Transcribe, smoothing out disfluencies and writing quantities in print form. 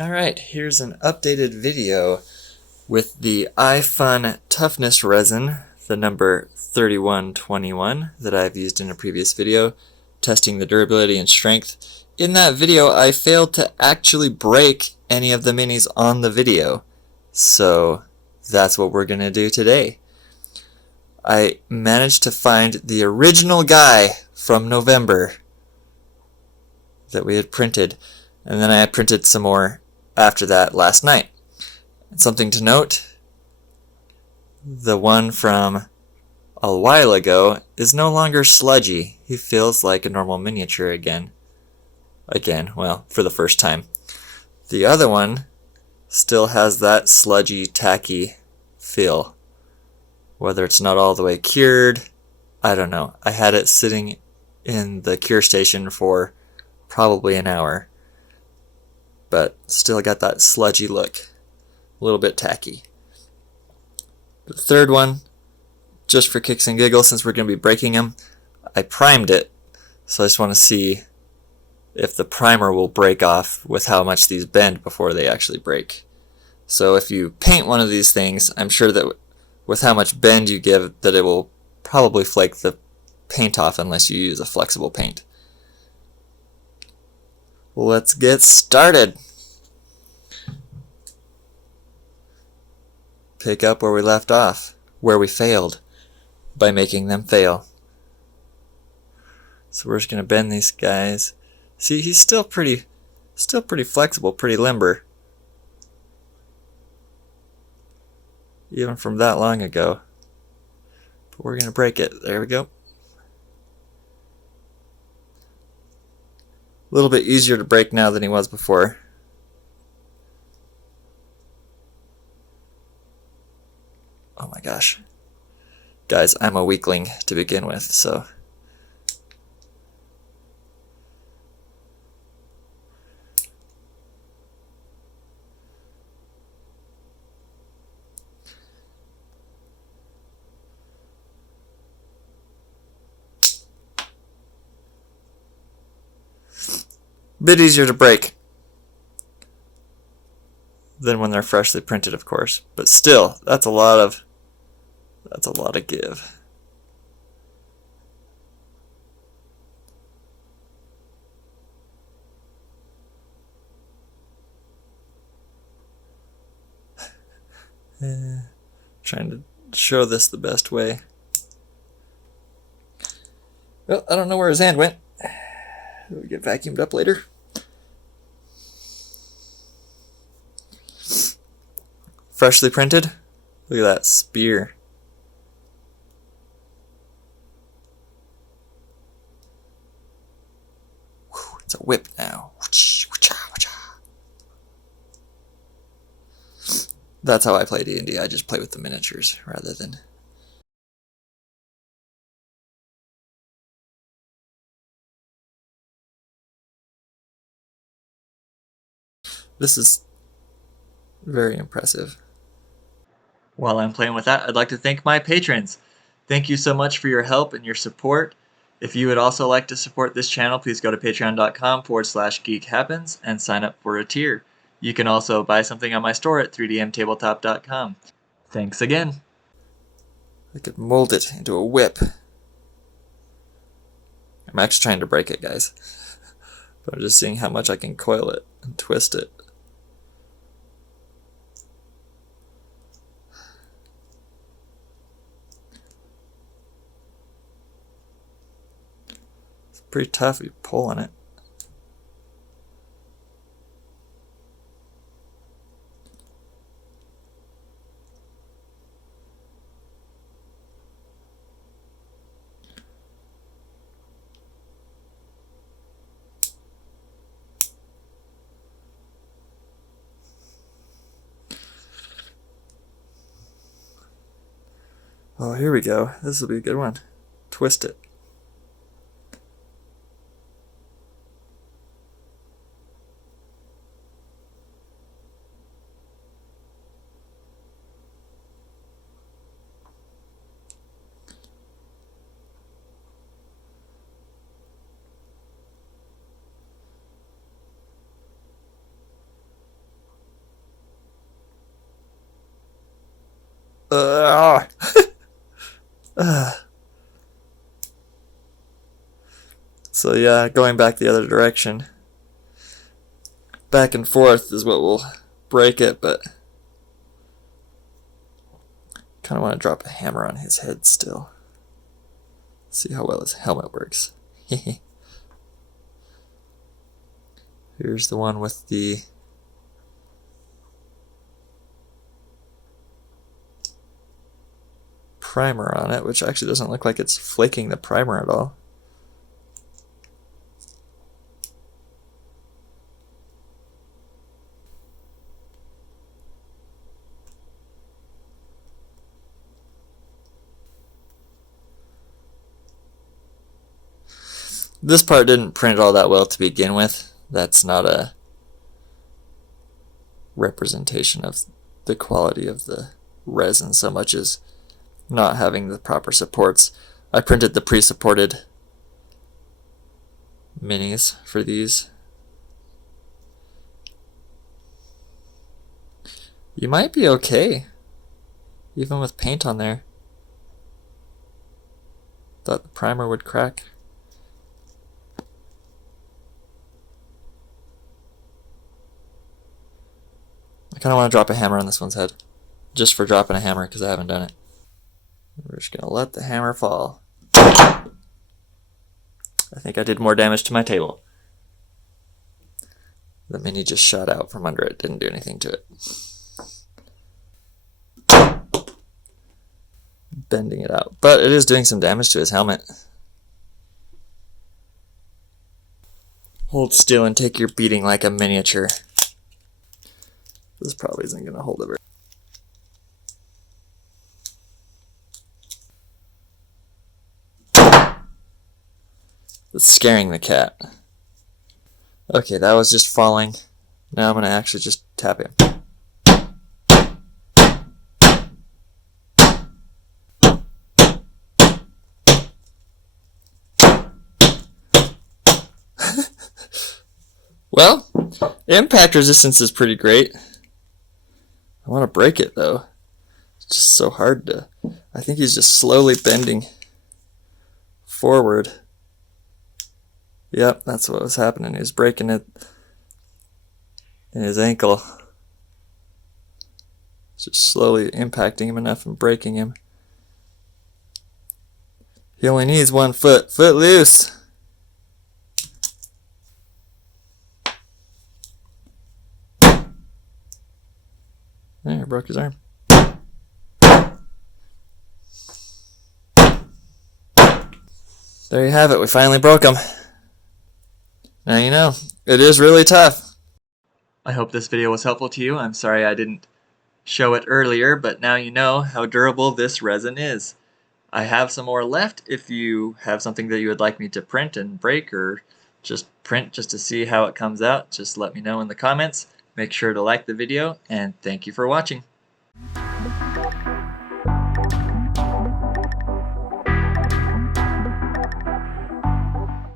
Alright, here's an updated video with the iFun Toughness Resin, the number 3121 that I've used in a previous video, testing the durability and strength. In that video, I failed to actually break any of the minis on the video, so that's what we're going to do today. I managed to find the original guy from November that we had printed, and then I had printed some more after that last night. And something to note, the one from a while ago is no longer sludgy. He feels like a normal miniature again. Well, for the first time. The other one still has that sludgy, tacky feel. Whether it's not all the way cured, I don't know. I had it sitting in the cure station for probably an hour, but still got that sludgy look, a little bit tacky. The third one, just for kicks and giggles, since we're going to be breaking them, I primed it, so I just want to see if the primer will break off with how much these bend before they actually break. So if you paint one of these things, I'm sure that with how much bend you give, that it will probably flake the paint off unless you use a flexible paint. Let's get started. Pick up where we left off, where we failed, by making them fail. So we're just going to bend these guys. See, he's still pretty flexible, pretty limber. Even from that long ago. But we're going to break it. There we go. A little bit easier to break now than he was before. Oh my gosh. Guys, I'm a weakling to begin with, so... Bit easier to break than when they're freshly printed, of course, but still, that's a lot of give. Trying to show this the best way. Well, I don't know where his hand went. It'll get vacuumed up later. Freshly printed. Look at that spear. Whew, it's a whip now. That's how I play D&D. I just play with the miniatures rather than... This is very impressive. While I'm playing with that, I'd like to thank my patrons. Thank you so much for your help and your support. If you would also like to support this channel, please go to patreon.com/geekhappens and sign up for a tier. You can also buy something on my store at 3dmtabletop.com. Thanks again. I could mold it into a whip. I'm actually trying to break it, guys. But I'm just seeing how much I can coil it and twist it. It's pretty tough if you pull on it. Oh, here we go. This will be a good one. Twist it. Uh, so yeah, going back the other direction. Back and forth is what will break it, but kind of want to drop a hammer on his head still. See how well his helmet works. Here's the one with the primer on it, which actually doesn't look like it's flaking the primer at all. This part didn't print all that well to begin with. That's not a representation of the quality of the resin so much as not having the proper supports. I printed the pre-supported minis for these. You might be okay, even with paint on there. Thought the primer would crack. I kind of want to drop a hammer on this one's head, just for dropping a hammer because I haven't done it. We're just going to let the hammer fall. I think I did more damage to my table. The mini just shot out from under it, didn't do anything to it. Bending it out, but it is doing some damage to his helmet. Hold still and take your beating like a miniature. This probably isn't going to hold it. It's scaring the cat. Okay, that was just falling. Now I'm going to actually just tap him. Well, impact resistance is pretty great. I want to break it though. It's just so hard to... I think he's just slowly bending forward. Yep, that's what was happening. He was breaking it in his ankle. Just slowly impacting him enough and breaking him. He only needs 1 foot. Foot loose! There, broke his arm. There you have it. We finally broke him. Now you know. It is really tough. I hope this video was helpful to you. I'm sorry I didn't show it earlier, but now you know how durable this resin is. I have some more left. If you have something that you would like me to print and break, or just print just to see how it comes out, just let me know in the comments. Make sure to like the video, and thank you for watching.